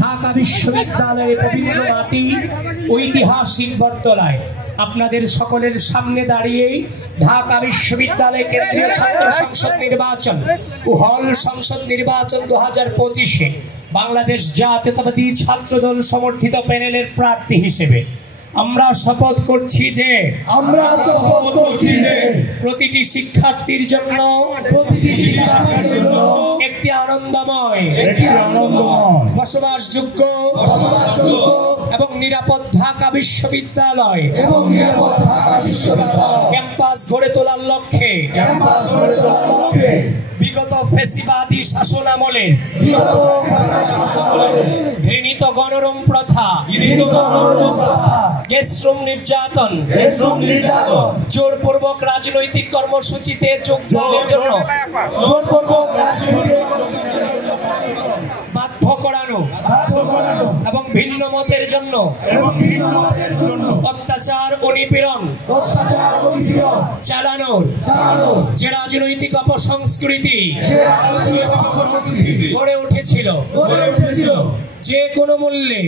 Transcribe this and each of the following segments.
ঢাকা বিশ্ববিদ্যালয়ের পবিত্র মাটি ঐতিহাসিক বটতলায় আপনাদের সকলের সামনে দাঁড়িয়ে ঢাকা বিশ্ববিদ্যালয় কেন্দ্রীয় ছাত্র সংসদ নির্বাচন ও হল সংসদ নির্বাচন 2025-এ বাংলাদেশ জাতীয়তাবাদী ছাত্রদল সমর্থিত প্যানেলের প্রার্থী হিসেবে আমরা শপথ করছি যে প্রতিটি শিক্ষার্থীর জন্য একটি আনন্দময় বসবাসযোগ্য এবং নিরাপদ ঢাকা বিশ্ববিদ্যালয় ক্যাম্পাস গড়ে তোলার লক্ষ্যে বিগত ফ্যাসিবাদী শাসনামলে ঘৃণিত গণরম প্রথা, গেস্টরুম নির্যাতন, জোরপূর্বক রাজনৈতিক কর্মসূচিতে যোগদানের জন্য বাধ্য করানো এবং ভিন্ন মতের জন্য অত্যাচার ও নিপীড়ন চালানোর যে রাজনৈতিক অপসংস্কৃতি গড়ে উঠেছিল, যে কোনো মূল্যে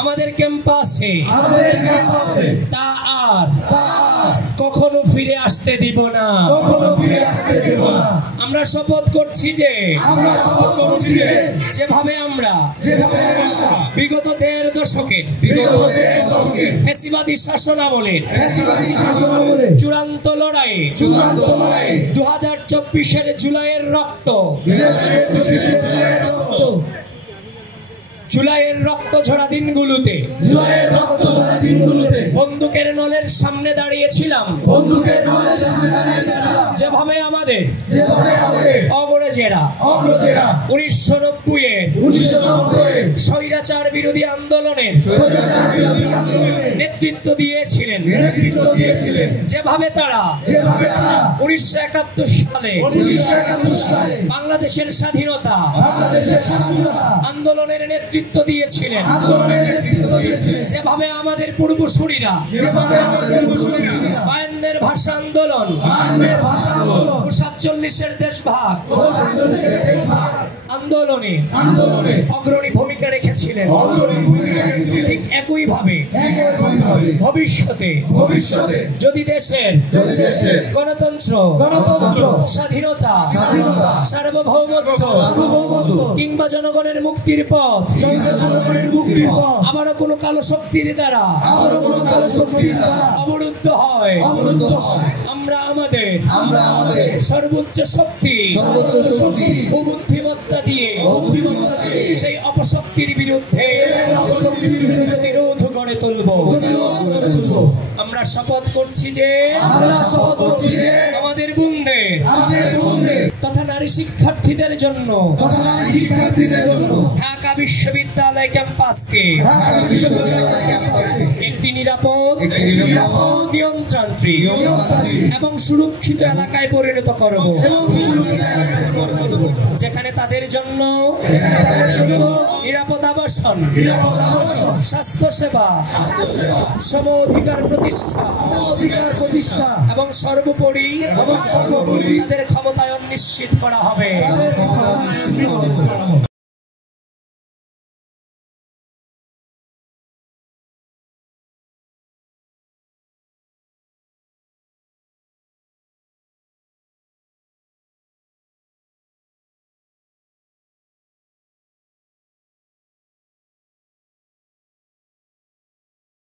আমাদের ক্যাম্পাসে তা আর কখনো ফিরে আসতে দিব না। আমরা শপথ করছি যে যেভাবে আমরা বিগত 1.5 দশকের ফ্যাসিবাদী শাসনামলের চূড়ান্ত লড়াইয়ে 2024-এর জুলাইয়ের রক্ত ঝরা দিনগুলোতে বন্দুকের নলের সামনে দাঁড়িয়েছিলাম, যেভাবে আমাদের অগ্রজেরা 1990-এর স্বৈরাচার বিরোধী আন্দোলনের নেতৃত্ব দিয়েছিলেন, যেভাবে তারা 1971 সালে বাংলাদেশের স্বাধীনতা আন্দোলনের নেতৃত্ব দিয়েছিলেন, যেভাবে আমাদের পূর্বসূরীরা 52-এর ভাষা আন্দোলন, 47-এর দেশভাগ আন্দোলনে অগ্রণী ভূমিকা রেখেছিলেন। ঠিক একইভাবে ভবিষ্যতে যদি দেশের গণতন্ত্র, স্বাধীনতা, সার্বভৌমত্ব কিংবা জনগণের মুক্তির পথ আবারও কোনো কালো শক্তির দ্বারা অবরুদ্ধ হয়, আমরা আমাদের সর্বোচ্চ শক্তি ও বুদ্ধিমত্তা দিয়ে সেই অপশক্তির বিরুদ্ধে প্রতিরোধ গড়ে তুলব। আমরা শপথ করছি যে আমাদের বোনদের তথা নারী শিক্ষার্থীদের জন্য ঢাকা বিশ্ববিদ্যালয় ক্যাম্পাসকে একটি নিরাপদ, নিয়মতান্ত্রিক এবং সুরক্ষিত এলাকায় পরিণত করব, যেখানে তাদের জন্য নিরাপদ আবাসন, স্বাস্থ্যসেবা, সম অধিকার প্রতিষ্ঠা এবং সর্বোপরি তাদের ক্ষমতায়ন নিশ্চিত করা হবে।